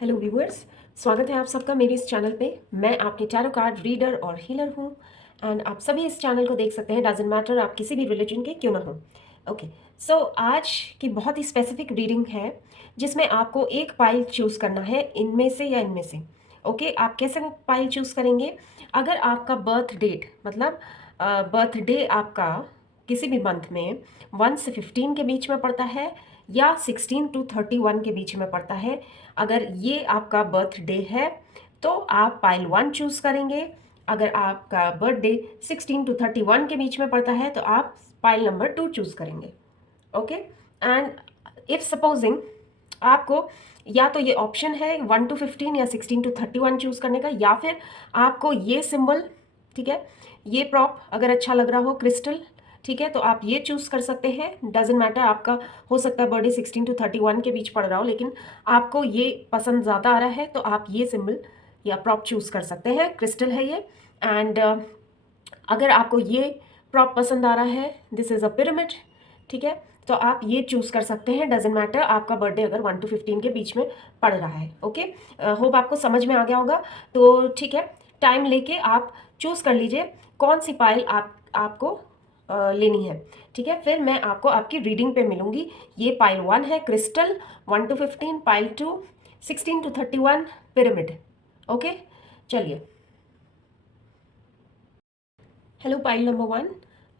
Hello viewers, स्वागत है आप सबका मेरे इस चैनल पे। मैं आपकी टैरो कार्ड रीडर और हीलर हूँ एंड आप सभी इस चैनल को देख सकते हैं। डजंट मैटर आप किसी भी रिलीजन के क्यों ना हो। ओके, सो आज की बहुत ही स्पेसिफिक रीडिंग है जिसमें आपको एक पाइल चूज़ करना है, इनमें से या इनमें से। ओके, आप कैसे वो पाइल चूज़ करेंगे? अगर आपका बर्थ डेट मतलब बर्थडे आपका किसी भी मंथ में 1 से 15 के बीच में पड़ता है या 16 टू 31 के बीच में पड़ता है, अगर ये आपका बर्थडे है तो आप पाइल 1 चूज़ करेंगे। अगर आपका बर्थडे 16 टू 31 के बीच में पड़ता है तो आप पाइल नंबर 2 चूज़ करेंगे। ओके, एंड इफ सपोजिंग आपको या तो ये ऑप्शन है 1 टू 15 या 16 टू 31 चूज़ करने का, या फिर आपको ये सिंबल, ठीक है, ये प्रॉप अगर अच्छा लग रहा हो, क्रिस्टल, ठीक है, तो आप ये चूज़ कर सकते हैं। डजेंट मैटर, आपका हो सकता है बर्थडे 16 टू 31 के बीच पड़ रहा हो, लेकिन आपको ये पसंद ज़्यादा आ रहा है तो आप ये सिंबल या प्रॉप चूज़ कर सकते हैं। क्रिस्टल है ये। एंड अगर आपको ये प्रॉप पसंद आ रहा है, दिस इज़ अ पिरामिड, ठीक है, तो आप ये चूज़ कर सकते हैं। डजेंट मैटर आपका बर्थडे अगर 1 टू 15 के बीच में पड़ रहा है। ओके, होप आपको समझ में आ गया होगा। तो ठीक है, टाइम लेके आप चूज़ कर लीजिए कौन सी पाइल आपको लेनी है। ठीक है, फिर मैं आपको आपकी रीडिंग पे मिलूंगी। ये पाइल 1 है crystal, 1 to 15, pile 2 16 to 31 pyramid. Okay, चलिए। Hello pile number 1।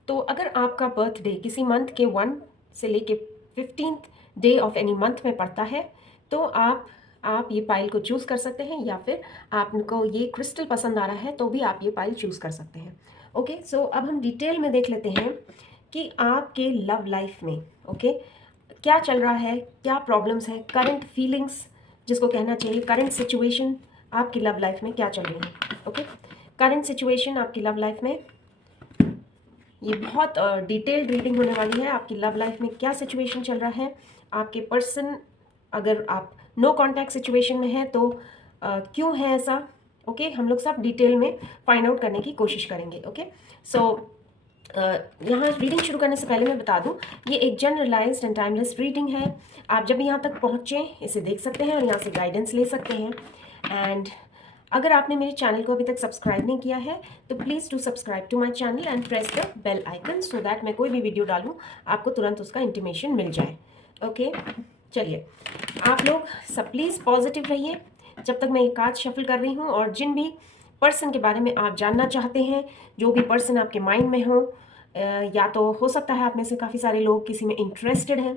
तो अगर आपका बर्थडे किसी मंथ के 1 से लेके 15th day of any month में पड़ता है तो आप ये पाइल को चूज़ कर सकते हैं, या फिर आपको ये क्रिस्टल पसंद आ रहा है तो भी आप ये पाइल चूज़ कर सकते हैं। ओके, सो अब हम डिटेल में देख लेते हैं कि आपके लव लाइफ में, ओके, क्या चल रहा है, क्या प्रॉब्लम्स हैं, करंट फीलिंग्स जिसको कहना चाहिए, करंट सिचुएशन आपकी लव लाइफ में क्या चल रही है। ओके, करंट सिचुएशन आपकी लव लाइफ में, ये बहुत डिटेल्ड रीडिंग होने वाली है। आपकी लव लाइफ में क्या सिचुएशन चल रहा है, आपके पर्सन, अगर आप नो कांटेक्ट सिचुएशन में हैं तो क्यों है ऐसा। ओके, हम लोग सब डिटेल में फाइंड आउट करने की कोशिश करेंगे। ओके, सो यहाँ रीडिंग शुरू करने से पहले मैं बता दूँ, ये एक जनरलाइज्ड एंड टाइमलेस रीडिंग है। आप जब यहाँ तक पहुँचें इसे देख सकते हैं और यहाँ से गाइडेंस ले सकते हैं। एंड अगर आपने मेरे चैनल को अभी तक सब्सक्राइब नहीं किया है तो please do subscribe to my channel and press the bell icon so that मैं कोई भी वीडियो डालूँ आपको तुरंत उसका इंटीमेशन मिल जाए। ओके, चलिए, आप लोग सब प्लीज़ पॉजिटिव रहिए जब तक मैं ये कार्ड शफल कर रही हूँ। और जिन भी पर्सन के बारे में आप जानना चाहते हैं, जो भी पर्सन आपके माइंड में हो, या तो हो सकता है आप में से काफ़ी सारे लोग किसी में इंटरेस्टेड हैं,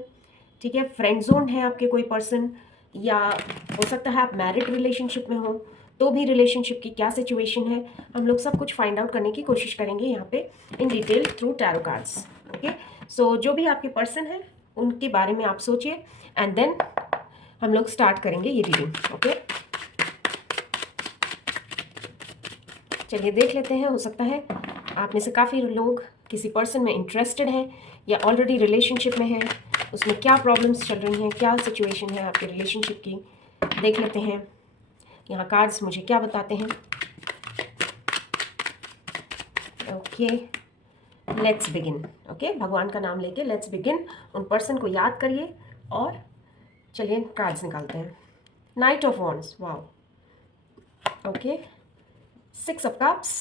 ठीक है, फ्रेंड जोन है आपके कोई पर्सन, या हो सकता है आप मैरिड रिलेशनशिप में हो, तो भी रिलेशनशिप की क्या सिचुएशन है, हम लोग सब कुछ फाइंड आउट करने की कोशिश करेंगे यहाँ पे in detail through tarot cards. Okay, so जो भी आपके पर्सन है उनके बारे में आप सोचिए एंड देन हम लोग स्टार्ट करेंगे ये रीडिंग। ओके, चलिए देख लेते हैं। हो सकता है आप में से काफ़ी लोग किसी पर्सन में इंटरेस्टेड हैं या ऑलरेडी रिलेशनशिप में हैं, उसमें क्या प्रॉब्लम्स चल रही हैं, क्या सिचुएशन है आपके रिलेशनशिप की, देख लेते हैं यहाँ कार्ड्स मुझे क्या बताते हैं। Okay, let's begin. ओके, भगवान का नाम लेके लेट्स बिगिन। उन पर्सन को याद करिए और चलिए कार्ड्स निकालते हैं। Night of wands, wow. Okay, 6 of cups,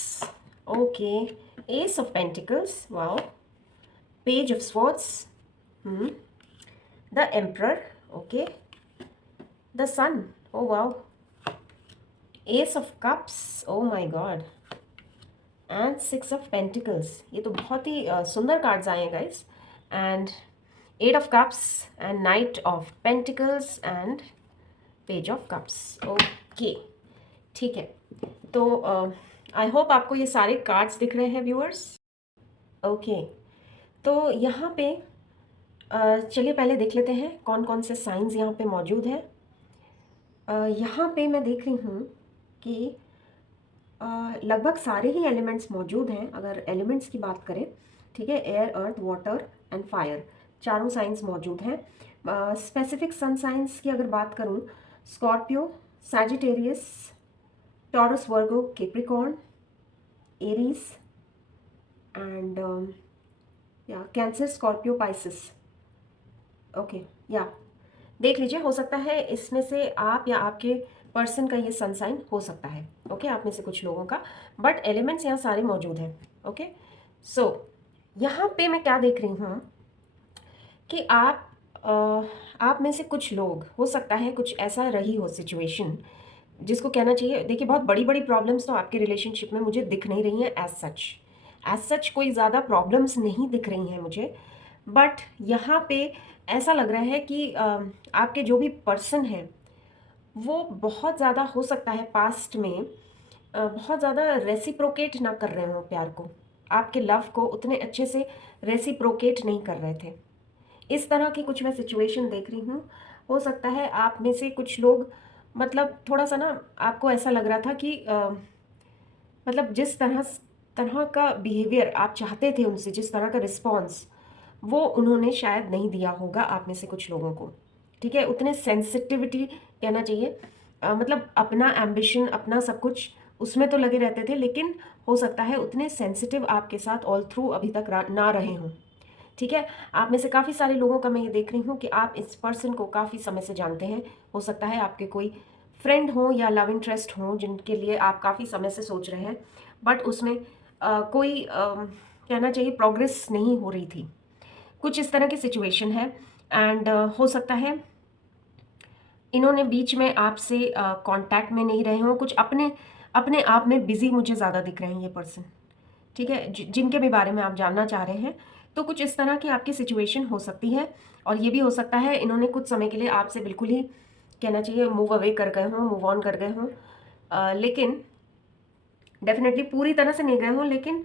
okay, ace of pentacles, wow, page of swords, hmm. The emperor, okay, the sun, oh wow, ace of cups, oh my god, and 6 of pentacles। ये तो बहुत ही सुंदर cards आए हैं guys. And 8 of cups and knight of pentacles and page of cups। Okay, ठीक है, तो I hope आपको ये सारे कार्ड्स दिख रहे हैं व्यूअर्स। ओके, तो यहाँ पे चलिए पहले देख लेते हैं कौन कौन से साइंस यहाँ पे मौजूद हैं। यहाँ पे मैं देख रही हूँ कि लगभग सारे ही एलिमेंट्स मौजूद हैं। अगर एलिमेंट्स की बात करें, ठीक है, air, earth, water and fire, चारों साइंस मौजूद हैं। स्पेसिफिक सन साइंस की अगर बात करूँ, Scorpio, Sagittarius, taurus, Virgo, Capricorn, Aries and या कैंसर, स्कॉर्पियो, पाइसिस। ओके, या देख लीजिए, हो सकता है इसमें से आप या आपके पर्सन का ये सन साइन हो सकता है, ओके, आप में से कुछ लोगों का, बट एलिमेंट्स यहाँ सारे मौजूद हैं, ओके। सो यहाँ पे मैं क्या देख रही हूँ कि आप में से कुछ लोग, हो सकता है कुछ ऐसा रही हो सिचुएशन जिसको कहना चाहिए, देखिए बहुत बड़ी बड़ी प्रॉब्लम्स तो आपके रिलेशनशिप में मुझे दिख नहीं रही हैं एज सच कोई ज़्यादा प्रॉब्लम्स नहीं दिख रही हैं मुझे, बट यहाँ पे ऐसा लग रहा है कि आपके जो भी पर्सन हैं वो बहुत ज़्यादा, हो सकता है पास्ट में बहुत ज़्यादा रेसिप्रोकेट ना कर रहे हों प्यार को, आपके लव को उतने अच्छे से रेसिप्रोकेट नहीं कर रहे थे। इस तरह की कुछ मैं सिचुएशन देख रही हूँ। हो सकता है आप में से कुछ लोग, मतलब थोड़ा सा ना, आपको ऐसा लग रहा था कि मतलब जिस तरह तरह का बिहेवियर आप चाहते थे उनसे, जिस तरह का रिस्पॉन्स, वो उन्होंने शायद नहीं दिया होगा आप में से कुछ लोगों को, ठीक है। उतने सेंसिटिविटी कहना चाहिए, मतलब अपना एम्बिशन, अपना सब कुछ उसमें तो लगे रहते थे, लेकिन हो सकता है उतने सेंसिटिव आपके साथ ऑल थ्रू अभी तक ना रहे हों, ठीक है। आप में से काफ़ी सारे लोगों का मैं ये देख रही हूँ कि आप इस पर्सन को काफ़ी समय से जानते हैं। हो सकता है आपके कोई फ्रेंड हो या लव इंटरेस्ट हो जिनके लिए आप काफ़ी समय से सोच रहे हैं, बट उसमें कोई कहना चाहिए प्रोग्रेस नहीं हो रही थी, कुछ इस तरह की सिचुएशन है। एंड हो सकता है इन्होंने बीच में आपसे कांटेक्ट में नहीं रहे हों, कुछ अपने अपने आप में बिजी मुझे ज़्यादा दिख रहे हैं ये पर्सन, ठीक है, जिनके भी बारे में आप जानना चाह रहे हैं। तो कुछ इस तरह की आपकी सिचुएशन हो सकती है, और ये भी हो सकता है इन्होंने कुछ समय के लिए आपसे बिल्कुल ही कहना चाहिए मूव अवे कर गए हों, मूव ऑन कर गए हों, लेकिन डेफिनेटली पूरी तरह से नहीं गए हों, लेकिन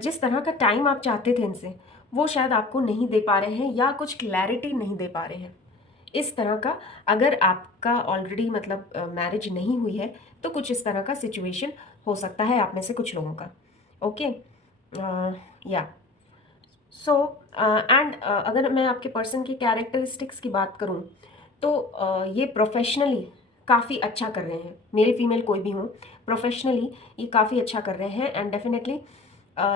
जिस तरह का टाइम आप चाहते थे इनसे, वो शायद आपको नहीं दे पा रहे हैं या कुछ क्लैरिटी नहीं दे पा रहे हैं इस तरह का। अगर आपका ऑलरेडी मतलब मैरिज नहीं हुई है तो कुछ इस तरह का सिचुएशन हो सकता है आप में से कुछ लोगों का, ओके। या सो एंड अगर मैं आपके पर्सन की कैरेक्टरिस्टिक्स की बात करूं तो ये प्रोफेशनली काफ़ी अच्छा कर रहे हैं, मेल फीमेल कोई भी हो, प्रोफेशनली ये काफ़ी अच्छा कर रहे हैं। एंड डेफिनेटली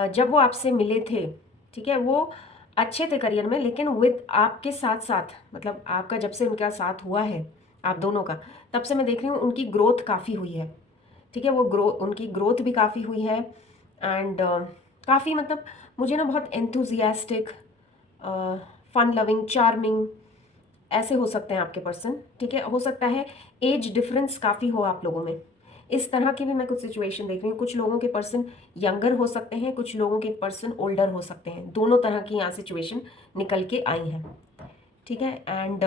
जब वो आपसे मिले थे, ठीक है, वो अच्छे थे करियर में, लेकिन विद आपके साथ साथ, मतलब आपका जब से उनका साथ हुआ है आप दोनों का, तब से मैं देख रही हूँ उनकी ग्रोथ काफ़ी हुई है, ठीक है, वो उनकी ग्रोथ भी काफ़ी हुई है। एंड काफ़ी मतलब मुझे ना बहुत एंथुजियास्टिक, फन लविंग, चार्मिंग ऐसे हो सकते हैं आपके पर्सन, ठीक है। हो सकता है एज डिफरेंस काफ़ी हो आप लोगों में, इस तरह की भी मैं कुछ सिचुएशन देख रही हूँ। कुछ लोगों के पर्सन यंगर हो सकते हैं, कुछ लोगों के पर्सन ओल्डर हो सकते हैं, दोनों तरह की यहाँ सिचुएशन निकल के आई हैं, ठीक है। एंड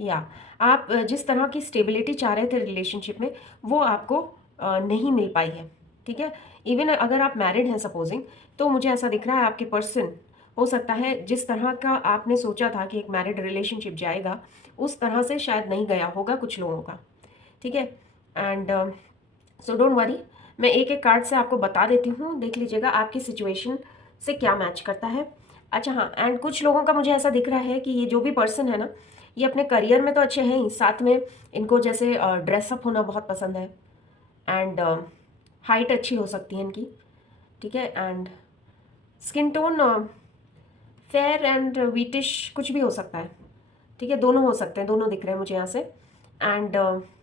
या आप जिस तरह की स्टेबिलिटी चाह रहे थे रिलेशनशिप में, वो आपको नहीं मिल पाई है, ठीक है। इवन अगर आप मैरिड हैं सपोजिंग, तो मुझे ऐसा दिख रहा है आपके पर्सन, हो सकता है जिस तरह का आपने सोचा था कि एक मैरिड रिलेशनशिप जाएगा, उस तरह से शायद नहीं गया होगा कुछ लोगों का, ठीक है। एंड सो डोंट वरी, मैं एक एक कार्ड से आपको बता देती हूँ, देख लीजिएगा आपकी सिचुएशन से क्या मैच करता है। अच्छा हाँ, एंड कुछ लोगों का मुझे ऐसा दिख रहा है कि ये जो भी पर्सन है ना, ये अपने करियर में तो अच्छे हैं ही, साथ में इनको जैसे ड्रेसअप होना बहुत पसंद है। एंड हाइट अच्छी हो सकती है इनकी, ठीक है। And skin tone fair and wheatish कुछ भी हो सकता है, ठीक है, दोनों हो सकते हैं, दोनों दिख रहे हैं मुझे यहाँ से। एंड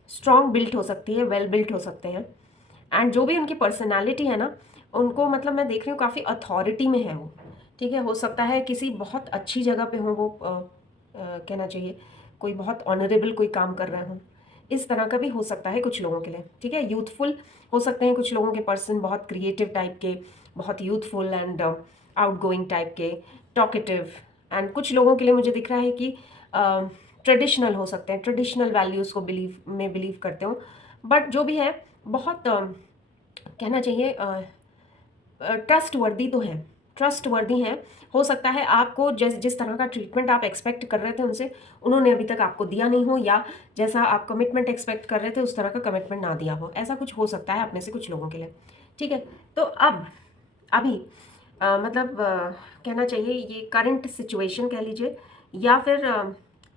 स्ट्रॉन्ग बिल्ट हो सकती है, वेल बिल्ट हो सकते हैं। एंड जो भी उनकी पर्सनालिटी है ना, उनको मतलब मैं देख रही हूँ काफ़ी अथॉरिटी में है वो, ठीक है। हो सकता है किसी बहुत अच्छी जगह पे हो वो, कहना चाहिए कोई बहुत ऑनरेबल कोई काम कर रहे हों, इस तरह का भी हो सकता है कुछ लोगों के लिए, ठीक है। यूथफुल हो सकते हैं कुछ लोगों के पर्सन, बहुत क्रिएटिव टाइप के, बहुत यूथफुल एंड आउटगोइंग टाइप के, टॉकेटिव। एंड कुछ लोगों के लिए मुझे दिख रहा है कि ट्रेडिशनल हो सकते हैं, ट्रेडिशनल वैल्यूज़ को बिलीव करते हो, बट जो भी है बहुत कहना चाहिए ट्रस्ट वर्दी तो है, ट्रस्ट वर्दी हैं। हो सकता है आपको जिस तरह का ट्रीटमेंट आप एक्सपेक्ट कर रहे थे उनसे, उन्होंने अभी तक आपको दिया नहीं हो, या जैसा आप कमिटमेंट एक्सपेक्ट कर रहे थे उस तरह का कमिटमेंट ना दिया हो, ऐसा कुछ हो सकता है आप में से कुछ लोगों के लिए, ठीक है। तो अब अभी मतलब कहना चाहिए ये करंट सिचुएशन कह लीजिए, या फिर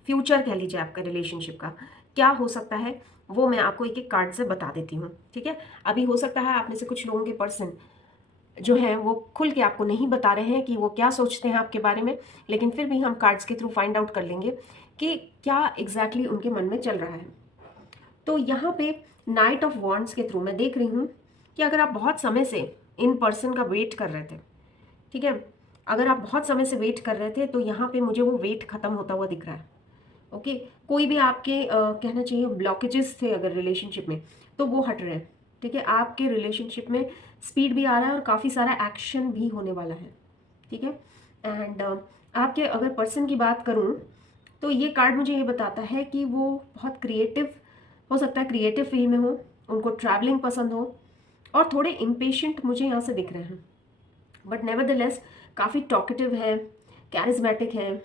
फ्यूचर कह लीजिए आपका रिलेशनशिप का क्या हो सकता है, वो मैं आपको एक एक कार्ड से बता देती हूँ, ठीक है। अभी हो सकता है आप में से कुछ लोगों के पर्सन जो हैं वो खुल के आपको नहीं बता रहे हैं कि वो क्या सोचते हैं आपके बारे में, लेकिन फिर भी हम कार्ड्स के थ्रू फाइंड आउट कर लेंगे कि क्या एग्जैक्टली उनके मन में चल रहा है। तो यहाँ पे नाइट ऑफ वॉन्ड्स के थ्रू मैं देख रही हूँ कि अगर आप बहुत समय से इन पर्सन का वेट कर रहे थे, ठीक है, अगर आप बहुत समय से वेट कर रहे थे तो यहाँ पे मुझे वो वेट खत्म होता हुआ दिख रहा है। ओके, कोई भी आपके कहना चाहिए ब्लॉकेजेस थे अगर रिलेशनशिप में, तो वो हट रहे हैं। ठीक है, आपके रिलेशनशिप में स्पीड भी आ रहा है और काफ़ी सारा एक्शन भी होने वाला है। ठीक है, एंड आपके अगर पर्सन की बात करूं तो ये कार्ड मुझे ये बताता है कि वो बहुत क्रिएटिव हो सकता है, क्रिएटिव फील्ड में हो, उनको ट्रैवलिंग पसंद हो और थोड़े इम्पेशेंट मुझे यहाँ से दिख रहे हैं, बट नेवरदलेस काफ़ी टॉकेटिव है, कैरिज्मेटिक है।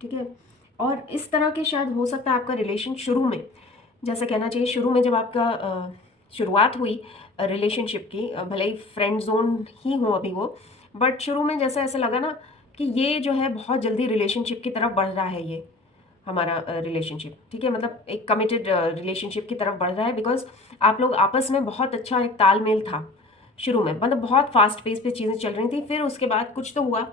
ठीक है, और इस तरह के शायद हो सकता है आपका रिलेशन शुरू में, जैसे कहना चाहिए शुरू में जब आपका शुरुआत हुई रिलेशनशिप की, भले ही फ्रेंड जोन ही हो अभी वो, बट शुरू में जैसा ऐसा लगा ना कि ये जो है बहुत जल्दी रिलेशनशिप की तरफ बढ़ रहा है, ये हमारा रिलेशनशिप। ठीक है, मतलब एक कमिटेड रिलेशनशिप की तरफ बढ़ रहा है, बिकॉज आप लोग आपस में बहुत अच्छा एक तालमेल था शुरू में, मतलब बहुत फास्ट पेस पे चीज़ें चल रही थी। फिर उसके बाद कुछ तो हुआ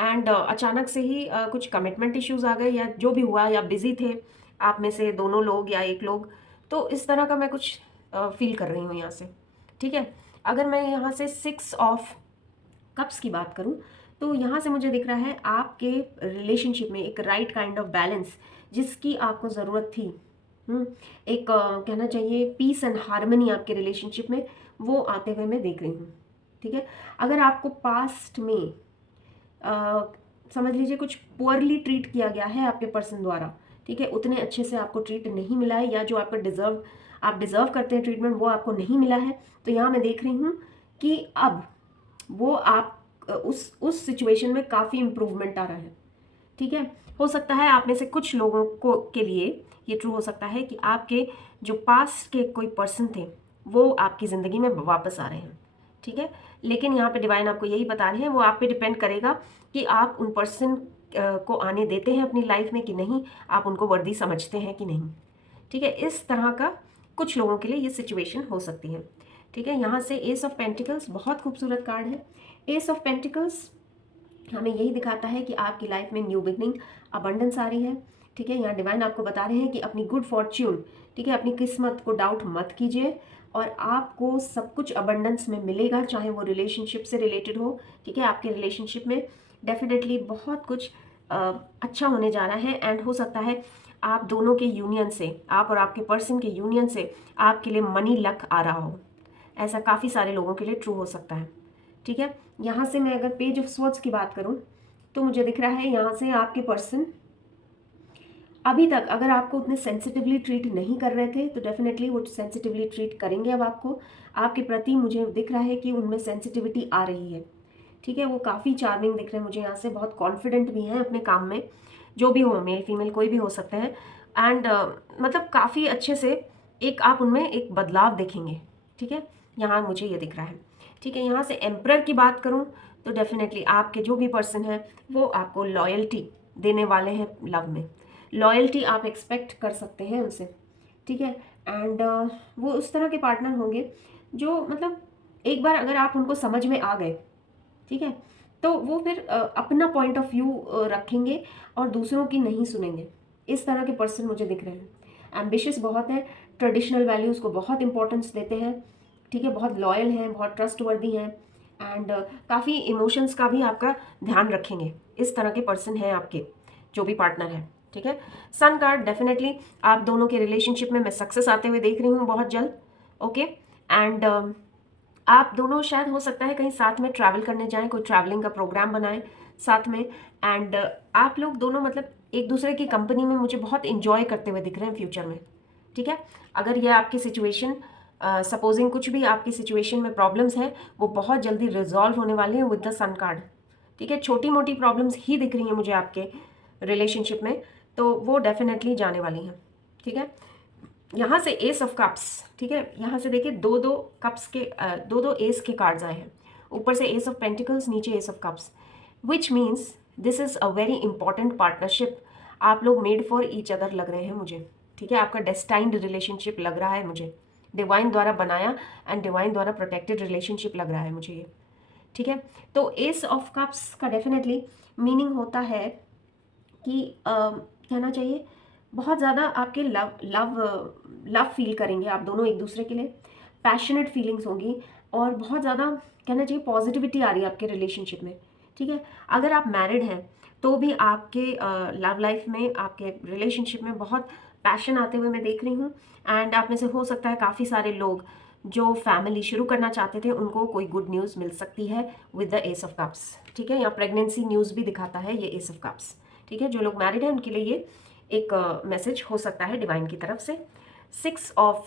एंड अचानक से ही कुछ कमिटमेंट इश्यूज आ गए या जो भी हुआ, या बिजी थे आप में से दोनों लोग या एक लोग, तो इस तरह का मैं कुछ फील कर रही हूँ यहाँ से। ठीक है, अगर मैं यहाँ से 6 ऑफ कप्स की बात करूँ तो यहाँ से मुझे दिख रहा है आपके रिलेशनशिप में एक राइट काइंड ऑफ बैलेंस जिसकी आपको ज़रूरत थी। एक कहना चाहिए पीस एंड हार्मनी आपके रिलेशनशिप में वो आते हुए मैं देख रही हूँ। ठीक है, अगर आपको पास्ट में समझ लीजिए कुछ पुअरली ट्रीट किया गया है आपके पर्सन द्वारा, ठीक है, उतने अच्छे से आपको ट्रीट नहीं मिला है, या जो आपका आप डिज़र्व करते हैं ट्रीटमेंट वो आपको नहीं मिला है, तो यहाँ मैं देख रही हूँ कि अब वो आप उस सिचुएशन में काफ़ी इम्प्रूवमेंट आ रहा है। ठीक है, हो सकता है आप में से कुछ लोगों को के लिए ये ट्रू हो सकता है कि आपके जो पास्ट के कोई पर्सन थे वो आपकी ज़िंदगी में वापस आ रहे हैं। ठीक है, लेकिन यहाँ पे डिवाइन आपको यही बता रहे हैं, वो आप पे डिपेंड करेगा कि आप उन पर्सन को आने देते हैं अपनी लाइफ में कि नहीं, आप उनको वर्दी समझते हैं कि नहीं। ठीक है, इस तरह का कुछ लोगों के लिए ये सिचुएशन हो सकती है। ठीक है, यहाँ से एस ऑफ पेंटिकल्स बहुत खूबसूरत कार्ड है। एस ऑफ पेंटिकल्स हमें यही दिखाता है कि आपकी लाइफ में न्यू बिगनिंग, अबंडेंस आ रही है। ठीक है, यहाँ डिवाइन आपको बता रहे हैं कि अपनी गुड फॉर्च्यून, ठीक है, अपनी किस्मत को डाउट मत कीजिए और आपको सब कुछ अबंडेंस में मिलेगा, चाहे वो रिलेशनशिप से रिलेटेड हो। ठीक है, आपके रिलेशनशिप में डेफिनेटली बहुत कुछ अच्छा होने जा रहा है, एंड हो सकता है आप दोनों के यूनियन से, आप और आपके पर्सन के यूनियन से आपके लिए मनी लक आ रहा हो। ऐसा काफ़ी सारे लोगों के लिए ट्रू हो सकता है। ठीक है, यहाँ से मैं अगर पेज ऑफ स्वॉर्ड्स की बात करूँ तो मुझे दिख रहा है यहाँ से आपके पर्सन अभी तक अगर आपको उतने सेंसिटिवली ट्रीट नहीं कर रहे थे तो डेफिनेटली वो सेंसिटिवली ट्रीट करेंगे अब आपको। आपके प्रति मुझे दिख रहा है कि उनमें सेंसिटिविटी आ रही है। ठीक है, वो काफ़ी चार्मिंग दिख रहे हैं मुझे यहाँ से, बहुत कॉन्फिडेंट भी हैं अपने काम में, जो भी हो, मेल फीमेल कोई भी हो सकते हैं, एंड मतलब काफ़ी अच्छे से एक आप उनमें एक बदलाव देखेंगे। ठीक है, यहाँ मुझे ये दिख रहा है। ठीक है, यहाँ से एम्परर की बात करूँ तो डेफिनेटली आपके जो भी पर्सन है वो आपको लॉयल्टी देने वाले हैं, लव में लॉयल्टी आप एक्सपेक्ट कर सकते हैं उनसे। ठीक है, एंड वो उस तरह के पार्टनर होंगे जो मतलब एक बार अगर आप उनको समझ में आ गए, ठीक है, तो वो फिर अपना पॉइंट ऑफ व्यू रखेंगे और दूसरों की नहीं सुनेंगे। इस तरह के पर्सन मुझे दिख रहे हैं। एम्बिशियस बहुत है, ट्रेडिशनल वैल्यूज़ को बहुत इंपॉर्टेंस देते हैं। ठीक है, बहुत लॉयल हैं, बहुत ट्रस्टवर्दी हैं, एंड काफ़ी इमोशंस का भी आपका ध्यान रखेंगे। इस तरह के पर्सन हैं आपके जो भी पार्टनर है। ठीक है, सन कार्ड डेफिनेटली आप दोनों के रिलेशनशिप में मैं सक्सेस आते हुए देख रही हूँ बहुत जल्द। ओके, एंड आप दोनों शायद हो सकता है कहीं साथ में ट्रैवल करने जाएं, कोई ट्रैवलिंग का प्रोग्राम बनाएं साथ में, एंड आप लोग दोनों मतलब एक दूसरे की कंपनी में मुझे बहुत इंजॉय करते हुए दिख रहे हैं फ्यूचर में। ठीक है, अगर ये आपकी सिचुएशन सपोजिंग कुछ भी आपकी सिचुएशन में प्रॉब्लम्स हैं वो बहुत जल्दी रिजॉल्व होने वाले हैं विद द सन कार्ड। ठीक है, छोटी मोटी प्रॉब्लम्स ही दिख रही हैं मुझे आपके रिलेशनशिप में, तो वो डेफिनेटली जाने वाली हैं। ठीक है, यहाँ से एस ऑफ कप्स, ठीक है, यहाँ से देखिए दो दो कप्स के दो दो एस के कार्ड्स आए हैं, ऊपर से एस ऑफ पेंटिकल्स, नीचे S of cups, which means this is a very important partnership. आप लोग मेड फॉर ईच अदर लग रहे हैं मुझे। ठीक है, आपका डेस्टाइंड रिलेशनशिप लग रहा है मुझे, डिवाइन द्वारा बनाया एंड डिवाइन द्वारा प्रोटेक्टेड रिलेशनशिप लग रहा है मुझे ये। ठीक है, तो एस ऑफ कप्स का डेफिनेटली मीनिंग होता है कि कहना चाहिए, बहुत ज़्यादा आपके लव लव लव फील करेंगे आप दोनों एक दूसरे के लिए, पैशनेट फीलिंग्स होंगी, और बहुत ज़्यादा कहना चाहिए पॉजिटिविटी आ रही है आपके रिलेशनशिप में। ठीक है, अगर आप मैरिड हैं तो भी आपके लव लाइफ में, आपके रिलेशनशिप में बहुत पैशन आते हुए मैं देख रही हूँ। एंड आप में से हो सकता है काफ़ी सारे लोग जो फैमिली शुरू करना चाहते थे उनको कोई गुड न्यूज़ मिल सकती है with the S of cups. ठीक है, या प्रेगनेंसी न्यूज़ भी दिखाता है ये एस ऑफ कप्स। ठीक है, जो लोग मैरिड हैं उनके लिए ये एक मैसेज हो सकता है डिवाइन की तरफ से। 6 of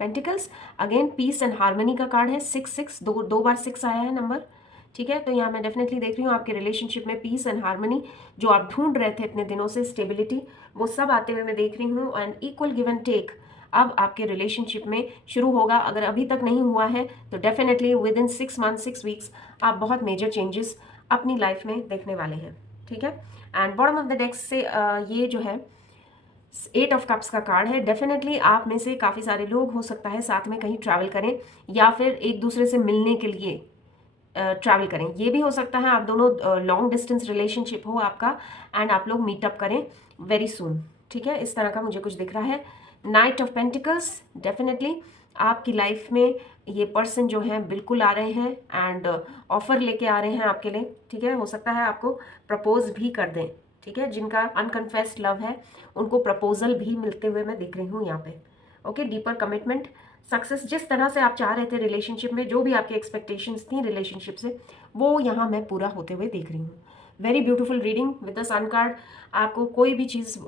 pentacles, again peace and harmony का कार्ड है। 6 दो बार 6 आया है नंबर। ठीक है, तो यहाँ मैं डेफिनेटली देख रही हूँ आपके रिलेशनशिप में पीस एंड हार्मनी जो आप ढूंढ रहे थे इतने दिनों से, स्टेबिलिटी, वो सब आते हुए मैं देख रही हूँ। And equal give and take अब आपके रिलेशनशिप में शुरू होगा। अगर अभी तक नहीं हुआ है तो definitely with in 6 month 6 weeks आप बहुत मेजर चेंजेस अपनी लाइफ में देखने वाले हैं। ठीक है, and bottom of the deck से ये जो है 8 ऑफ कप्स का कार्ड है। डेफिनेटली आप में से काफ़ी सारे लोग हो सकता है साथ में कहीं ट्रैवल करें या फिर एक दूसरे से मिलने के लिए ट्रैवल करें। ये भी हो सकता है आप दोनों लॉन्ग डिस्टेंस रिलेशनशिप हो आपका, एंड आप लोग मीटअप करें वेरी सून। ठीक है, इस तरह का मुझे कुछ दिख रहा है। नाइट ऑफ पेंटिकल्स, डेफिनेटली आपकी लाइफ में ये पर्सन जो है बिल्कुल आ रहे हैं एंड ऑफर लेके आ रहे हैं आपके लिए। ठीक है, हो सकता है आपको प्रपोज भी कर दें। ठीक है, जिनका अनकन्फेस्ड लव है उनको प्रपोजल भी मिलते हुए मैं दिख रही हूँ यहाँ पे। ओके, डीपर कमिटमेंट, सक्सेस, जिस तरह से आप चाह रहे थे रिलेशनशिप में, जो भी आपकी एक्सपेक्टेशंस थी रिलेशनशिप से, वो यहाँ मैं पूरा होते हुए देख रही हूँ। Very beautiful reading with the sun card. आपको कोई भी चीज़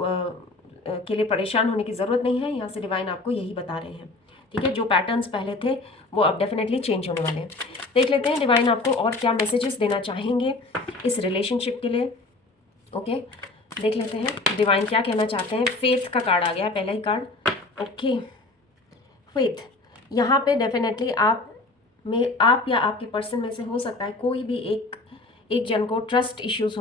के लिए परेशान होने की ज़रूरत नहीं है, यहाँ से डिवाइन आपको यही बता रहे हैं। ठीक है, जो पैटर्न्स पहले थे वो अब डेफिनेटली चेंज होने वाले हैं। देख लेते हैं डिवाइन आपको और क्या मैसेजेस देना चाहेंगे इस रिलेशनशिप के लिए। ओके, देख लेते हैं डिवाइन क्या कहना चाहते हैं। फेथ का कार्ड आ गया है, पहला ही कार्ड। ओके, फेथ, यहाँ पे डेफिनेटली आप या आपके पर्सन में से हो सकता है कोई भी एक जन को ट्रस्ट इश्यूज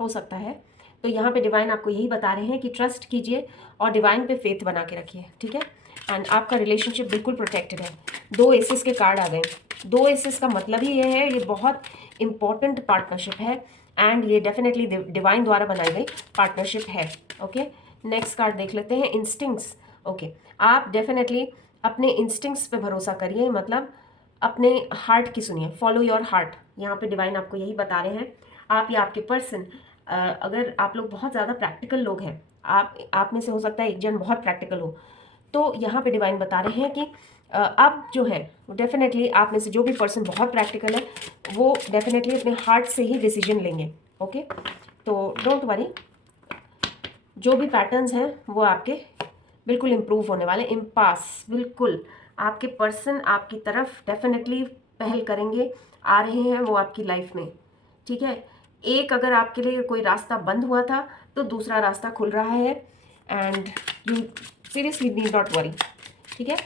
हो सकता है। तो यहाँ पे डिवाइन आपको यही बता रहे हैं कि ट्रस्ट कीजिए और डिवाइन पे फेथ बना के रखिए। ठीक है, एंड आपका रिलेशनशिप बिल्कुल प्रोटेक्टेड है। 2 एसेस के कार्ड आ गए। 2 एसेस का मतलब ही ये है, ये बहुत इंपॉर्टेंट पार्टनरशिप है एंड ये डेफिनेटली डिवाइन द्वारा बनाई गई पार्टनरशिप है। ओके, नेक्स्ट कार्ड देख लेते हैं, इंस्टिंक्ट्स। ओके, आप डेफिनेटली अपने इंस्टिंक्ट्स पे भरोसा करिए, मतलब अपने हार्ट की सुनिए, फॉलो योर हार्ट। यहाँ पे डिवाइन आपको यही बता रहे हैं। आप या आपके पर्सन, अगर आप लोग बहुत ज़्यादा प्रैक्टिकल लोग हैं, आप में से हो सकता है एक जन बहुत प्रैक्टिकल हो, तो यहाँ पे डिवाइन बता रहे हैं कि अब जो है डेफिनेटली आप में से जो भी पर्सन बहुत प्रैक्टिकल है वो डेफिनेटली अपने हार्ट से ही डिसीजन लेंगे। ओके, तो डोंट वरी, जो भी पैटर्न्स हैं वो आपके बिल्कुल इम्प्रूव होने वाले। इम्पास, बिल्कुल आपके पर्सन आपकी तरफ डेफिनेटली पहल करेंगे, आ रहे हैं वो आपकी लाइफ में। ठीक है, एक अगर आपके लिए कोई रास्ता बंद हुआ था तो दूसरा रास्ता खुल रहा है and you seriously need not worry. ठीक है,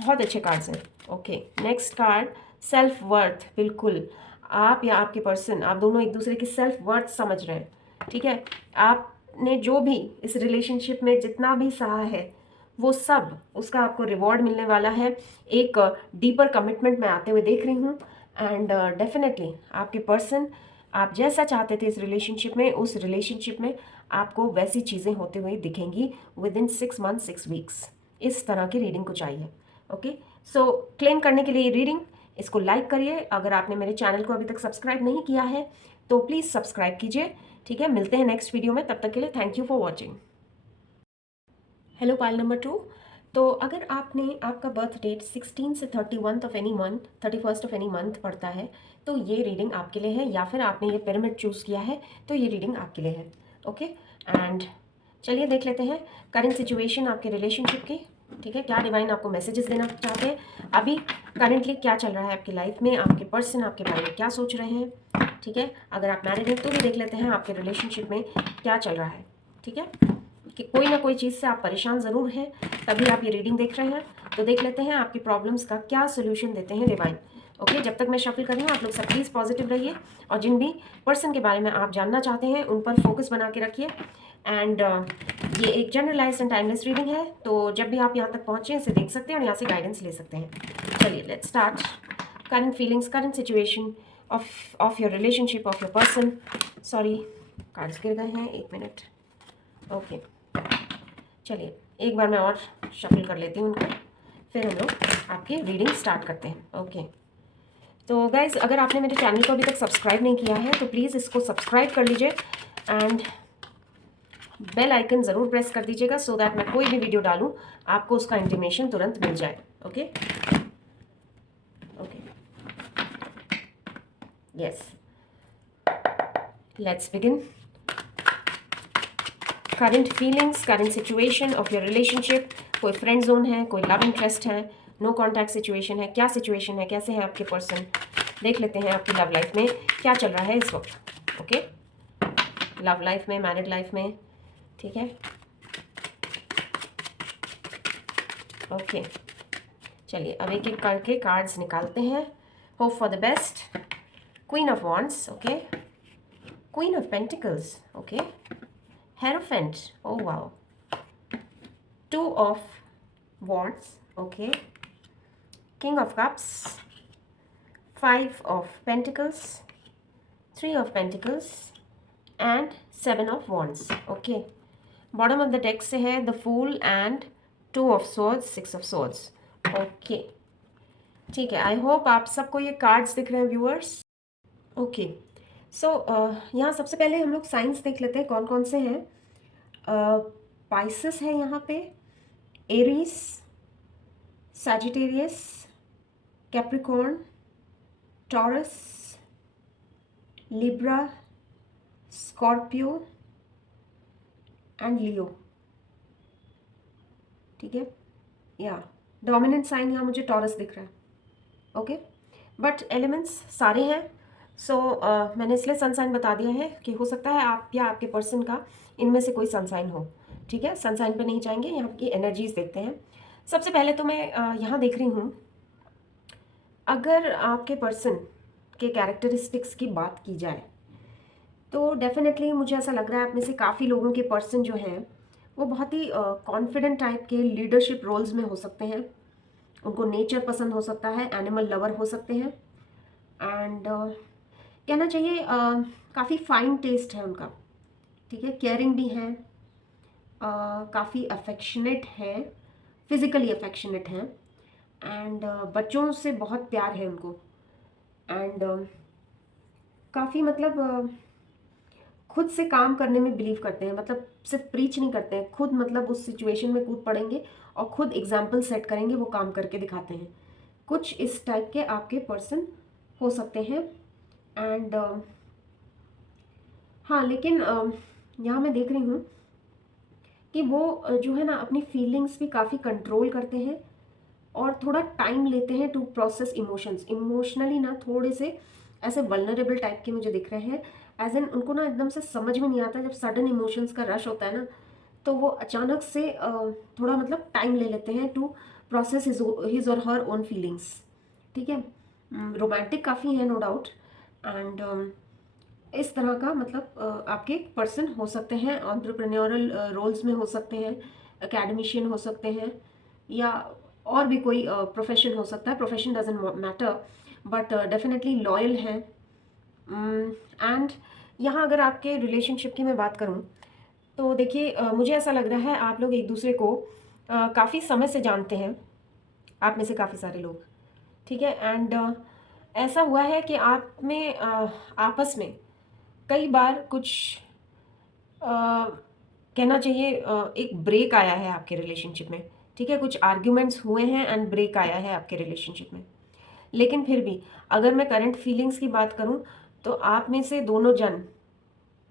बहुत अच्छे कार्ड्स हैं। Okay, next card, self worth. बिल्कुल आप या आपके पर्सन, आप दोनों एक दूसरे की सेल्फ वर्थ समझ रहे हैं। ठीक है, आपने जो भी इस रिलेशनशिप में जितना भी सहा है वो सब उसका आपको रिवॉर्ड मिलने वाला है। एक डीपर कमिटमेंट में आते हुए देख रही हूँ एंड डेफिनेटली आपके पर्सन, आप जैसा चाहते थे इस रिलेशनशिप में, उस रिलेशनशिप में आपको वैसी चीज़ें होते हुए दिखेंगी विद इन 6 मंथ 6 वीक्स। इस तरह की रीडिंग को चाहिए। ओके, सो क्लेम करने के लिए ये रीडिंग, इसको लाइक करिए। अगर आपने मेरे चैनल को अभी तक सब्सक्राइब नहीं किया है तो प्लीज़ सब्सक्राइब कीजिए। ठीक है, मिलते हैं नेक्स्ट वीडियो में, तब तक के लिए thank you for watching. Hello pile number 2। तो अगर आपका बर्थ डेट 16 से 31 of any month, 31st of any month पड़ता है तो ये रीडिंग आपके लिए है, या फिर आपने ये पिरामिड चूज़ किया है तो ये रीडिंग आपके लिए है। ओके, एंड चलिए देख लेते हैं करंट सिचुएशन आपके रिलेशनशिप की। ठीक है, क्या डिवाइन आपको मैसेजेस देना चाहते हैं, अभी करंटली क्या चल रहा है आपकी लाइफ में, आपके पर्सन आपके बारे में क्या सोच रहे हैं। ठीक है, अगर आप मैरिड हैं तो भी देख लेते हैं आपके रिलेशनशिप में क्या चल रहा है। ठीक है, कि कोई ना कोई चीज़ से आप परेशान ज़रूर हैं, तभी आप ये रीडिंग देख रहे हैं। तो देख लेते हैं आपकी प्रॉब्लम्स का क्या सोल्यूशन देते हैं डिवाइन। ओके, जब तक मैं शफल कर रही हूँ आप लोग सब प्लीज़ पॉजिटिव रहिए और जिन भी पर्सन के बारे में आप जानना चाहते हैं उन पर फोकस बना के रखिए। एंड ये एक जनरलाइज्ड एंड टाइमलेस रीडिंग है, तो जब भी आप यहाँ तक पहुँचे इसे देख सकते हैं और यहाँ से गाइडेंस ले सकते हैं। चलिए let's start. Current feelings, current situation of your relationship, of your person. Sorry, cards गिर गए हैं, 1 मिनट। ओके, चलिए एक बार मैं और शफल कर लेती हूँ उनको, फिर हम लोग आपकी रीडिंग स्टार्ट करते हैं। ओके, तो गाइज़ अगर आपने मेरे चैनल को अभी तक सब्सक्राइब नहीं किया है तो प्लीज़ इसको सब्सक्राइब कर लीजिए एंड बेल आइकन ज़रूर प्रेस कर दीजिएगा सो दैट मैं कोई भी वीडियो डालूँ आपको उसका इंटीमेशन तुरंत मिल जाए। Okay okay, yes, let's begin. Current feelings, current situation of your relationship, कोई फ्रेंड जोन है, कोई लव इंटरेस्ट है, नो कॉन्टैक्ट सिचुएशन है, क्या सिचुएशन है, कैसे हैं आपके पर्सन, देख लेते हैं आपकी लव लाइफ में क्या चल रहा है इस वक्त। ओके, लव लाइफ में, मैरिड लाइफ में, ठीक है। ओके, चलिए अब एक एक करके कार्ड्स निकालते हैं। Hope for the best. Queen of wands, okay, queen of pentacles, okay, hierophant, oh wow, two of wands, okay, king of cups, five of pentacles, three of pentacles and seven of wands. Okay, bottom of the deck से है the fool and two of swords, six of swords. Okay, ठीक है, I hope आप सबको ये cards दिख रहे हैं व्यूअर्स। ओके, सो यहाँ सबसे पहले हम लोग साइंस देख लेते हैं कौन कौन से हैं। पाइसेस है यहाँ पे, Aries, Sagittarius, Capricorn, Taurus, Libra, Scorpio and Leo. ठीक है, या डोमिनेंट साइन यहाँ मुझे टॉरस दिख रहा है। ओके, बट एलिमेंट्स सारे हैं। सो मैंने इसलिए सनसाइन बता दिया है कि हो सकता है आप या आपके पर्सन का इनमें से कोई सनसाइन हो। ठीक है, सनसाइन पे नहीं जाएंगे, यहाँ की एनर्जीज देखते हैं। सबसे पहले तो मैं यहाँ देख रही हूँ, अगर आपके पर्सन के कैरेक्टरिस्टिक्स की बात की जाए तो डेफिनेटली मुझे ऐसा लग रहा है आप में से काफ़ी लोगों के पर्सन जो हैं वो बहुत ही कॉन्फिडेंट टाइप के लीडरशिप रोल्स में हो सकते हैं। उनको नेचर पसंद हो सकता है, एनिमल लवर हो सकते हैं एंड कहना चाहिए काफ़ी फाइन टेस्ट है उनका। ठीक है, केयरिंग भी है, काफ़ी अफेक्शनेट है, फिजिकली अफेक्शनेट हैं एंड बच्चों से बहुत प्यार है उनको एंड काफ़ी मतलब खुद से काम करने में बिलीव करते हैं। मतलब सिर्फ प्रीच नहीं करते हैं, खुद मतलब उस सिचुएशन में कूद पड़ेंगे और खुद एग्जाम्पल सेट करेंगे, वो काम करके दिखाते हैं। कुछ इस टाइप के आपके पर्सन हो सकते हैं एंड हाँ, लेकिन यहाँ मैं देख रही हूँ कि वो जो है ना अपनी फीलिंग्स भी काफ़ी कंट्रोल करते हैं और थोड़ा टाइम लेते हैं टू प्रोसेस इमोशंस। इमोशनली ना थोड़े से ऐसे वल्नरेबल टाइप के मुझे दिख रहे हैं, एज एन उनको ना एकदम से समझ में नहीं आता। जब सडन इमोशंस का रश होता है ना तो वो अचानक से थोड़ा मतलब टाइम ले लेते हैं टू प्रोसेस हिज और हर ओन फीलिंग्स। ठीक है, रोमांटिक काफ़ी है नो डाउट एंड इस तरह का मतलब आपके पर्सन हो सकते हैं। एंटरप्रेन्योरल रोल्स में हो सकते हैं, एकेडमिशियन हो सकते हैं या और भी कोई प्रोफेशन हो सकता है। Profession doesn't matter but definitely loyal है एंड यहाँ अगर आपके रिलेशनशिप की मैं बात करूँ तो देखिए मुझे ऐसा लग रहा है आप लोग एक दूसरे को काफ़ी समय से जानते हैं, आप में से काफ़ी सारे लोग। ठीक है, एंड ऐसा हुआ है कि आप में आपस में कई बार कुछ कहना चाहिए एक ब्रेक आया है आपके रिलेशनशिप में। ठीक है, कुछ आर्ग्यूमेंट्स हुए हैं एंड ब्रेक आया है आपके रिलेशनशिप में। लेकिन फिर भी अगर मैं करंट फीलिंग्स की बात करूं तो आप में से दोनों जन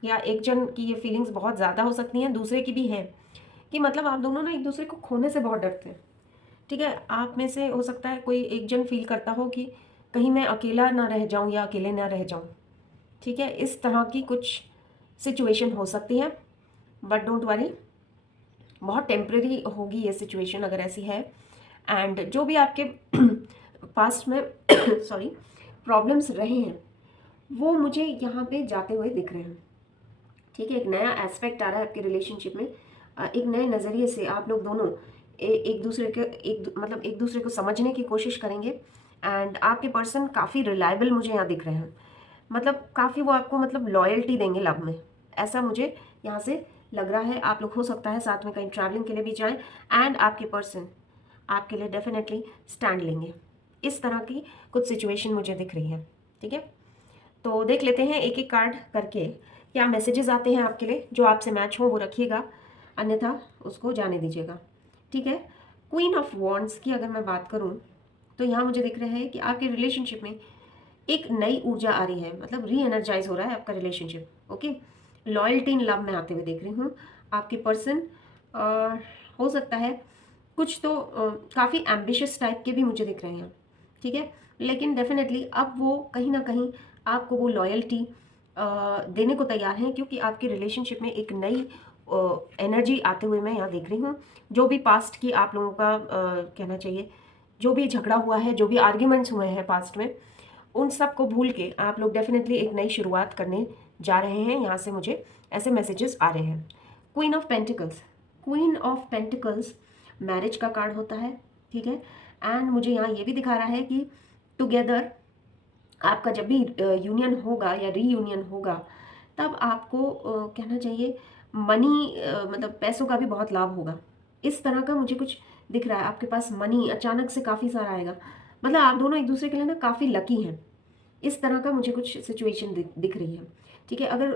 या एक जन की ये फीलिंग्स बहुत ज़्यादा हो सकती हैं, दूसरे की भी हैं कि मतलब आप दोनों ना एक दूसरे को खोने से बहुत डरते हैं। ठीक है, आप में से हो सकता है कोई एक जन फील करता हो कि कहीं मैं अकेला ना रह जाऊं या अकेले ना रह जाऊं। ठीक है, इस तरह की कुछ सिचुएशन हो सकती है बट डोंट वरी, बहुत टेम्प्रेरी होगी ये सिचुएशन अगर ऐसी है। एंड जो भी आपके पास्ट में सॉरी प्रॉब्लम्स रहे हैं वो मुझे यहाँ पे जाते हुए दिख रहे हैं। ठीक है, एक नया एस्पेक्ट आ रहा है आपके रिलेशनशिप में, एक नए नज़रिए से आप लोग दोनों एक दूसरे के मतलब एक दूसरे को समझने की कोशिश करेंगे एंड आपके पर्सन काफ़ी रिलायबल मुझे यहाँ दिख रहे हैं। मतलब काफ़ी वो आपको मतलब लॉयल्टी देंगे लव में, ऐसा मुझे यहाँ से लग रहा है। आप लोग हो सकता है साथ में कहीं ट्रैवलिंग के लिए भी जाएं एंड आपके पर्सन आपके लिए डेफिनेटली स्टैंड लेंगे। इस तरह की कुछ सिचुएशन मुझे दिख रही है। ठीक है, तो देख लेते हैं एक एक कार्ड करके क्या मैसेजेस आते हैं आपके लिए। जो आपसे मैच हो वो रखिएगा, अन्यथा उसको जाने दीजिएगा। ठीक है, क्वीन ऑफ वॉन्ड्स की अगर मैं बात करूं तो यहाँ मुझे दिख रहा है कि आपके रिलेशनशिप में एक नई ऊर्जा आ रही है, मतलब री एनर्जाइज हो रहा है आपका relationship. Okay, loyalty in love में आते हुए देख रही हूँ। आपके पर्सन हो सकता है कुछ तो काफ़ी एम्बिशियस टाइप के भी मुझे दिख रहे हैं। ठीक है, लेकिन डेफिनेटली अब वो कहीं ना कहीं आपको वो लॉयल्टी देने को तैयार हैं, क्योंकि आपके रिलेशनशिप में एक नई एनर्जी आते हुए मैं यहाँ देख रही हूँ। जो भी पास्ट की आप लोगों का कहना चाहिए, जो भी झगड़ा हुआ है, जो भी आर्ग्यूमेंट्स हुए हैं पास्ट में, उन सब को भूल के आप लोग डेफिनेटली एक नई शुरुआत करने जा रहे हैं। यहाँ से मुझे ऐसे मैसेजेस आ रहे हैं। Queen of pentacles, queen of pentacles marriage का कार्ड होता है। ठीक है, एंड मुझे यहाँ ये भी दिखा रहा है कि टुगेदर आपका जब भी यूनियन होगा या रीयूनियन होगा तब आपको कहना चाहिए मनी मतलब पैसों का भी बहुत लाभ होगा। इस तरह का मुझे कुछ दिख रहा है। आपके पास मनी अचानक से काफ़ी सारा आएगा, मतलब आप दोनों एक दूसरे के लिए ना काफ़ी लकी हैं। इस तरह का मुझे कुछ सिचुएशन दिख रही है। ठीक है, अगर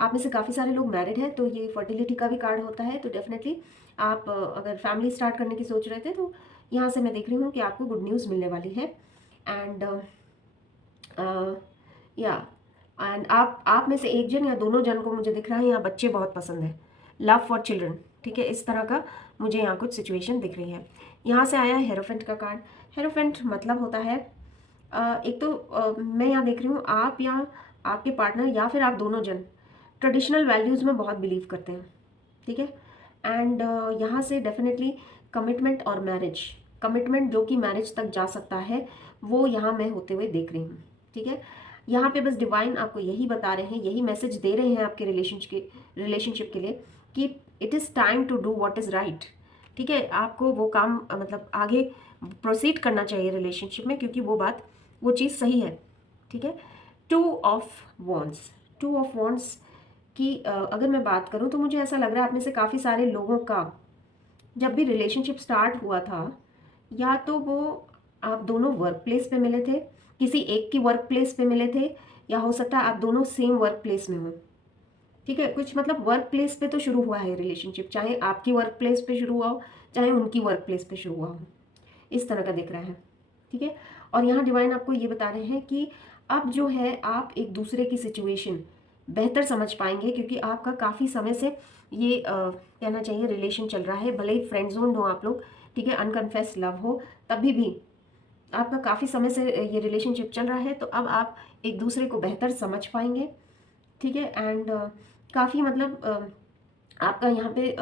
आप में से काफ़ी सारे लोग मैरिड हैं तो ये फर्टिलिटी का भी कार्ड होता है। तो डेफिनेटली आप अगर फैमिली स्टार्ट करने की सोच रहे थे तो यहाँ से मैं देख रही हूँ कि आपको गुड न्यूज़ मिलने वाली है। एंड या एंड आप में से एक जन या दोनों जन को मुझे दिख रहा है यहाँ बच्चे बहुत पसंद है, लव फॉर चिल्ड्रन। ठीक है, इस तरह का मुझे यहाँ कुछ सिचुएशन दिख रही है। यहाँ से आया है हेरोफेंट का कार्ड। हेरोफेंट मतलब होता है एक तो मैं यहाँ देख रही हूँ आप या आपके पार्टनर या फिर आप दोनों जन ट्रेडिशनल वैल्यूज़ में बहुत बिलीव करते हैं। ठीक है, एंड यहाँ से डेफिनेटली कमिटमेंट और मैरिज, कमिटमेंट जो कि मैरिज तक जा सकता है, वो यहाँ मैं होते हुए देख रही हूँ। ठीक है, यहाँ पे बस डिवाइन आपको यही बता रहे हैं, यही मैसेज दे रहे हैं आपके रिलेशनशिप के लिए कि it is time to do what is right. ठीक है, आपको वो काम मतलब आगे प्रोसीड करना चाहिए रिलेशनशिप में, क्योंकि वो चीज़ सही है। ठीक है, to of wands, to of wands की अगर मैं बात करूं तो मुझे ऐसा लग रहा है आप में से काफ़ी सारे लोगों का जब भी रिलेशनशिप स्टार्ट हुआ था, या तो वो आप दोनों वर्क प्लेस पे मिले थे, किसी एक की वर्क प्लेस पे मिले थे, या हो सकता है आप दोनों सेम वर्क प्लेस में हो। ठीक है, कुछ मतलब वर्क प्लेस पे तो शुरू हुआ है रिलेशनशिप, चाहे आपकी वर्क प्लेस पे शुरू हुआ हो चाहे उनकी वर्क प्लेस पे शुरू हुआ हो, इस तरह का दिख रहा है। ठीक है, और यहाँ डिवाइन आपको ये बता रहे हैं कि अब जो है आप एक दूसरे की सिचुएशन बेहतर समझ पाएंगे, क्योंकि आपका काफ़ी समय से ये कहना चाहिए रिलेशन चल रहा है, भले ही फ्रेंड जोन हो आप लोग। ठीक है, अनकन्फेस लव हो, तभी भी आपका काफ़ी समय से ये रिलेशनशिप चल रहा है, तो अब आप एक दूसरे को बेहतर समझ पाएंगे। ठीक है, एंड काफ़ी मतलब आपका यहाँ पे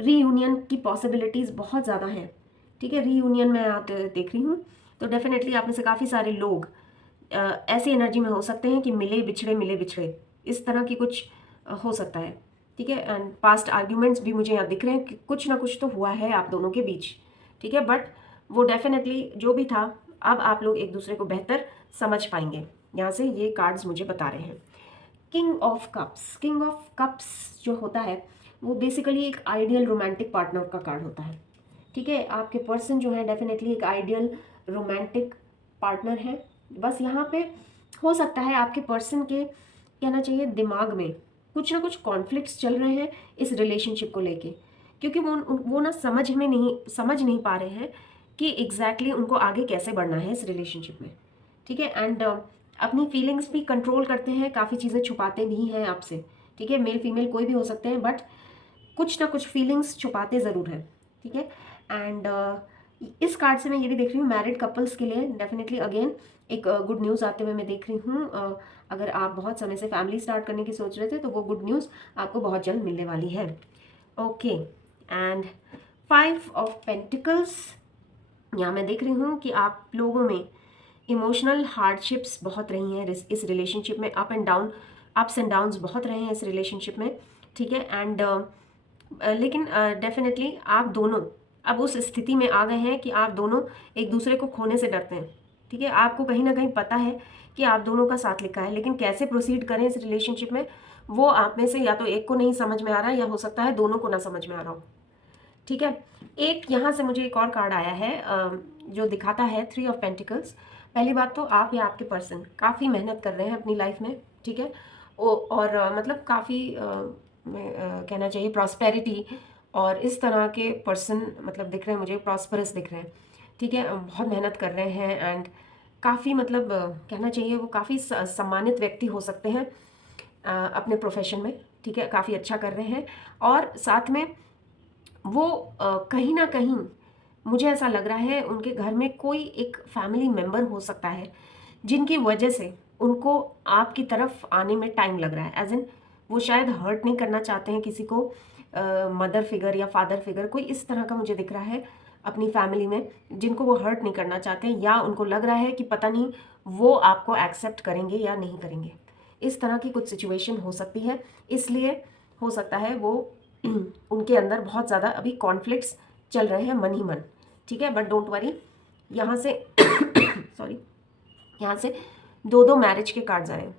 रीयूनियन की पॉसिबिलिटीज़ बहुत ज़्यादा हैं। ठीक है, रीयूनियन में आप देख रही हूँ, तो डेफिनेटली आप में से काफ़ी सारे लोग ऐसी एनर्जी में हो सकते हैं कि मिले बिछड़े इस तरह की कुछ हो सकता है। ठीक है, एंड पास्ट आर्ग्यूमेंट्स भी मुझे यहाँ दिख रहे हैं कि कुछ ना कुछ तो हुआ है आप दोनों के बीच। ठीक है, बट वो डेफिनेटली जो भी था, अब आप लोग एक दूसरे को बेहतर समझ पाएंगे, यहाँ से ये कार्ड्स मुझे बता रहे हैं। King of cups, king of cups जो होता है वो बेसिकली एक आइडियल रोमांटिक पार्टनर का कार्ड होता है। ठीक है, आपके पर्सन जो है डेफिनेटली एक आइडियल रोमांटिक पार्टनर है। बस यहाँ पे हो सकता है आपके पर्सन के कहना चाहिए दिमाग में कुछ ना कुछ कॉन्फ्लिक्ट्स चल रहे हैं इस रिलेशनशिप को लेके, क्योंकि वो ना समझ नहीं पा रहे हैं कि एग्जैक्टली उनको आगे कैसे बढ़ना है इस रिलेशनशिप में। ठीक है, एंड अपनी फीलिंग्स भी कंट्रोल करते हैं, काफ़ी चीज़ें छुपाते भी हैं आपसे। ठीक है, मेल फीमेल कोई भी हो सकते हैं, बट कुछ ना कुछ फीलिंग्स छुपाते ज़रूर हैं। ठीक है, एंड इस कार्ड से मैं ये भी देख रही हूँ मैरिड कपल्स के लिए डेफिनेटली अगेन एक गुड न्यूज़ आते हुए मैं देख रही हूँ। अगर आप बहुत समय से फैमिली स्टार्ट करने की सोच रहे थे तो वो गुड न्यूज़ आपको बहुत जल्द मिलने वाली है। ओके, एंड 5 ऑफ पेंटिकल्स, यहाँ मैं देख रही हूँ कि आप लोगों में इमोशनल हार्डशिप्स बहुत रही हैं इस रिलेशनशिप में, अप्स एंड डाउन्स बहुत रहे हैं इस रिलेशनशिप में। ठीक है, एंड लेकिन डेफिनेटली आप दोनों अब उस स्थिति में आ गए हैं कि आप दोनों एक दूसरे को खोने से डरते हैं। ठीक है, आपको कहीं ना कहीं पता है कि आप दोनों का साथ लिखा है, लेकिन कैसे प्रोसीड करें इस रिलेशनशिप में वो आप में से या तो एक को नहीं समझ में आ रहा है या हो सकता है दोनों को ना समझ में आ रहा हो। ठीक है, एक यहाँ से मुझे एक और कार्ड आया है जो दिखाता है 3 ऑफ पेंटिकल्स। पहली बात तो आप या आपके पर्सन काफ़ी मेहनत कर रहे हैं अपनी लाइफ में। ठीक है, और मतलब काफ़ी कहना चाहिए प्रॉस्पेरिटी और इस तरह के पर्सन मतलब दिख रहे हैं मुझे, प्रॉस्परस दिख रहे हैं। ठीक है, बहुत मेहनत कर रहे हैं एंड काफ़ी मतलब कहना चाहिए वो काफ़ी सम्मानित व्यक्ति हो सकते हैं अपने प्रोफेशन में। ठीक है, काफ़ी अच्छा कर रहे हैं और साथ में वो कहीं ना कहीं मुझे ऐसा लग रहा है उनके घर में कोई एक फैमिली मेम्बर हो सकता है जिनकी वजह से उनको आपकी तरफ आने में टाइम लग रहा है। एज इन वो शायद हर्ट नहीं करना चाहते हैं किसी को, मदर फिगर या फादर फिगर कोई इस तरह का मुझे दिख रहा है अपनी फैमिली में जिनको वो हर्ट नहीं करना चाहते हैं, या उनको लग रहा है कि पता नहीं वो आपको एक्सेप्ट करेंगे या नहीं करेंगे। इस तरह की कुछ सिचुएशन हो सकती है, इसलिए हो सकता है वो उनके अंदर बहुत ज़्यादा अभी कॉन्फ्लिक्ट्स चल रहे हैं मन ही मन। ठीक है, बट डोंट वरी, यहाँ से सॉरी, यहाँ से 2 मैरिज के कार्ड्स आए हैं,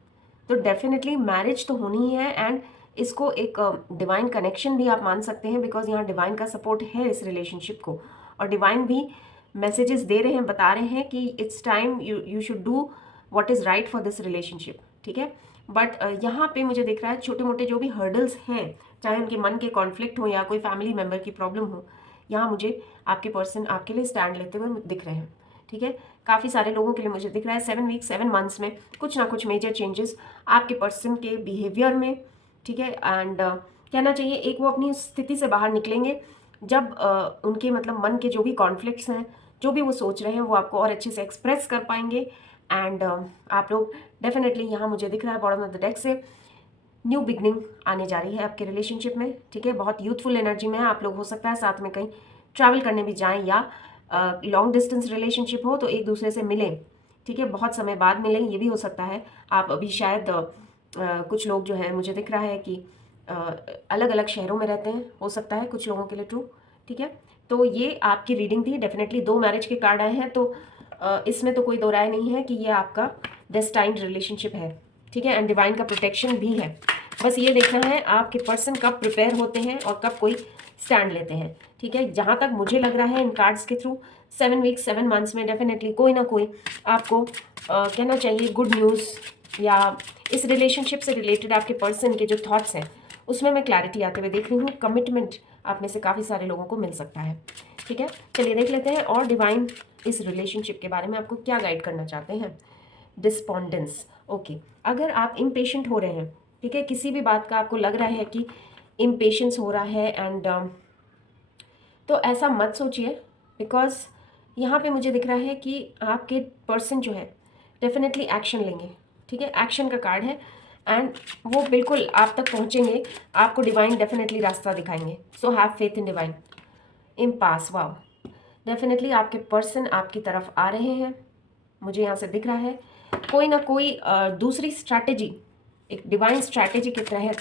तो डेफिनेटली मैरिज तो होनी ही है एंड इसको एक डिवाइन कनेक्शन भी आप मान सकते हैं, बिकॉज यहाँ डिवाइन का सपोर्ट है इस रिलेशनशिप को, और डिवाइन भी मैसेजेस दे रहे हैं, बता रहे हैं कि it's time you should do what is right for this relationship. ठीक है, बट यहाँ पे मुझे दिख रहा है छोटे मोटे जो भी हर्डल्स हैं, चाहे उनके मन के कॉन्फ्लिक्ट हो या कोई फैमिली मेम्बर की प्रॉब्लम हो, यहाँ मुझे आपके पर्सन आपके लिए स्टैंड लेते हुए दिख रहे हैं। ठीक है, काफ़ी सारे लोगों के लिए मुझे दिख रहा है 7 वीक 7 मंथ्स में कुछ ना कुछ मेजर चेंजेस आपके पर्सन के बिहेवियर में। ठीक है, एंड कहना चाहिए एक वो अपनी स्थिति से बाहर निकलेंगे जब उनके मतलब मन के जो भी कॉन्फ्लिक्ट्स हैं, जो भी वो सोच रहे हैं, वो आपको और अच्छे से एक्सप्रेस कर पाएंगे। एंड आप लोग डेफिनेटली, यहाँ मुझे दिख रहा है बॉटम ऑफ द डेक से न्यू बिगनिंग आने जा रही है आपके रिलेशनशिप में। ठीक है, बहुत यूथफुल एनर्जी में है आप लोग, हो सकता है साथ में कहीं ट्रैवल करने भी जाएं या लॉन्ग डिस्टेंस रिलेशनशिप हो तो एक दूसरे से मिलें। ठीक है, बहुत समय बाद मिलें, ये भी हो सकता है। आप अभी शायद कुछ लोग जो है मुझे दिख रहा है कि अलग अलग शहरों में रहते हैं, हो सकता है कुछ लोगों के लिए ट्रू। ठीक है, तो ये आपकी रीडिंग थी। डेफिनेटली 2 मैरिज के कार्ड आए हैं, तो इसमें तो कोई दो राय नहीं है कि ये आपका डेस्टाइन्ड रिलेशनशिप है। ठीक है, एंड डिवाइन का प्रोटेक्शन भी है। बस ये देखना है आपके पर्सन कब प्रिपेयर होते हैं और कब कोई स्टैंड लेते हैं। ठीक है, जहाँ तक मुझे लग रहा है इन कार्ड्स के थ्रू 7 वीक 7 मंथ्स में डेफिनेटली कोई ना कोई आपको कहना चाहिए गुड न्यूज़, या इस रिलेशनशिप से रिलेटेड आपके पर्सन के जो थॉट्स हैं उसमें मैं क्लैरिटी आते हुए देख रही हूँ। कमिटमेंट आप में से काफ़ी सारे लोगों को मिल सकता है। ठीक है, चलिए देख लेते हैं और डिवाइन इस रिलेशनशिप के बारे में आपको क्या गाइड करना चाहते हैं। डिस्पोंडेंस, ओके, अगर आप इम्पेशेंट हो रहे हैं, ठीक है, किसी भी बात का आपको लग रहा है कि इम्पेशेंस हो रहा है एंड तो ऐसा मत सोचिए, बिकॉज यहाँ पे मुझे दिख रहा है कि आपके पर्सन जो है डेफिनेटली एक्शन लेंगे। ठीक है, एक्शन का कार्ड है एंड वो बिल्कुल आप तक पहुँचेंगे, आपको डिवाइन डेफिनेटली रास्ता दिखाएंगे। So have faith in divine. Impasse, wow, definitely आपके पर्सन आपकी तरफ आ रहे हैं, मुझे यहाँ से दिख रहा है कोई ना कोई दूसरी स्ट्रैटेजी, एक डिवाइन स्ट्रैटेजी के तहत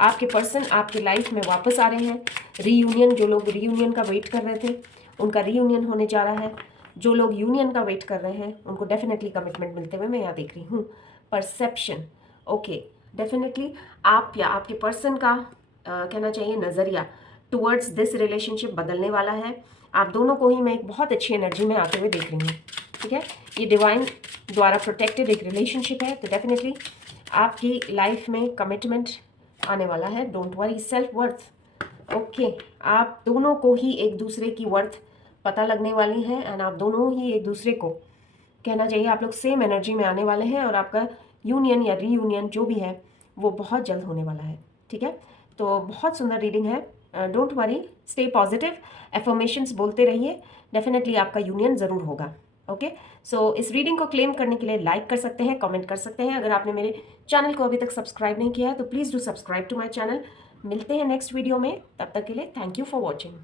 आपके पर्सन आपकी लाइफ में वापस आ रहे हैं। रीयूनियन, जो लोग रीयूनियन का वेट कर रहे थे उनका रीयूनियन होने जा रहा है, जो लोग यूनियन का वेट कर रहे हैं उनको डेफिनेटली कमिटमेंट मिलते हुए मैं यहाँ देख रही हूँ। परसेप्शन, ओके, डेफिनेटली आप या आपके पर्सन का कहना चाहिए नज़रिया टुवर्ड्स दिस रिलेशनशिप बदलने वाला है। आप दोनों को ही मैं एक बहुत अच्छी एनर्जी में आते हुए देख रही हूँ। ठीक है, ये डिवाइन द्वारा प्रोटेक्टेड एक रिलेशनशिप है, तो डेफिनेटली आपकी लाइफ में कमिटमेंट आने वाला है। Don't worry, self worth, okay, आप दोनों को ही एक दूसरे की वर्थ पता लगने वाली है एंड आप दोनों ही एक दूसरे को कहना चाहिए आप लोग सेम एनर्जी में आने वाले हैं और आपका यूनियन या रीयूनियन जो भी है वो बहुत जल्द होने वाला है। ठीक है, तो बहुत सुंदर रीडिंग है। Don't worry, stay positive, affirmations बोलते रहिए, डेफिनेटली आपका यूनियन ज़रूर होगा। ओके, सो इस रीडिंग को क्लेम करने के लिए लाइक कर सकते हैं, कमेंट कर सकते हैं। अगर आपने मेरे चैनल को अभी तक सब्सक्राइब नहीं किया है तो please do subscribe to my channel. मिलते हैं नेक्स्ट वीडियो में, तब तक के लिए थैंक यू फॉर वॉचिंग।